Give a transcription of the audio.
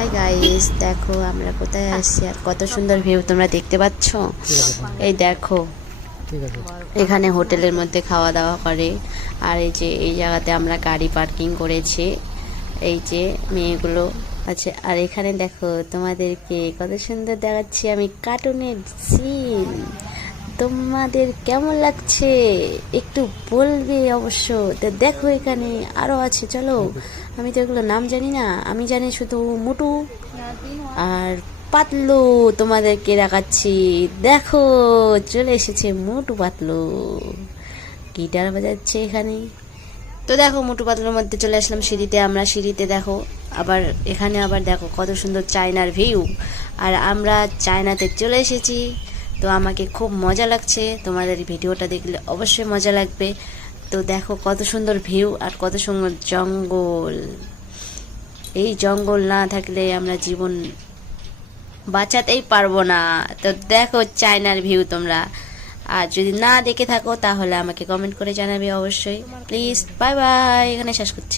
Hi guys, দেখো আমরা কোথায় আসছি আর কত সুন্দর ভিউ তোমরা দেখতে পাচ্ছ। এই দেখো, এখানে হোটেলের মধ্যে খাওয়া দাওয়া করে। আর এই যে এই জায়গাতে আমরা গাড়ি পার্কিং করেছি। এই যে মেয়েগুলো আছে। আর এখানে দেখো তোমাদেরকে কত সুন্দর দেখাচ্ছি আমি কার্টুনের সিন। তোমাদের কেমন লাগছে একটু বলবে অবশ্য। তো দেখো এখানে আরও আছে, চলো। আমি তো এগুলো নাম জানি না, আমি জানি শুধু মোটু আর পাতলু। তোমাদেরকে দেখাচ্ছি, দেখো চলে এসেছে মোটু পাতলু, গিটার বাজাচ্ছে এখানে। তো দেখো মোটু পাতলুর মধ্যে চলে আসলাম সিঁড়িতে। আমরা সিঁড়িতে দেখো আবার এখানে আবার দেখো কত সুন্দর চায়নার ভিউ। আর আমরা চায়নাতে চলে এসেছি। তো আমাকে খুব মজা লাগছে, তোমাদের ভিডিওটা দেখলে অবশ্যই মজা লাগবে। তো দেখো কত সুন্দর ভিউ আর কত সুন্দর জঙ্গল। এই জঙ্গল না থাকলে আমরা জীবন বাঁচাতেই পারবো না। তো দেখো চায়নার ভিউ তোমরা। আর যদি না দেখে থাকো তাহলে আমাকে কমেন্ট করে জানাবে অবশ্যই, প্লিজ। বাই বাই, এখানে শেষ করছি।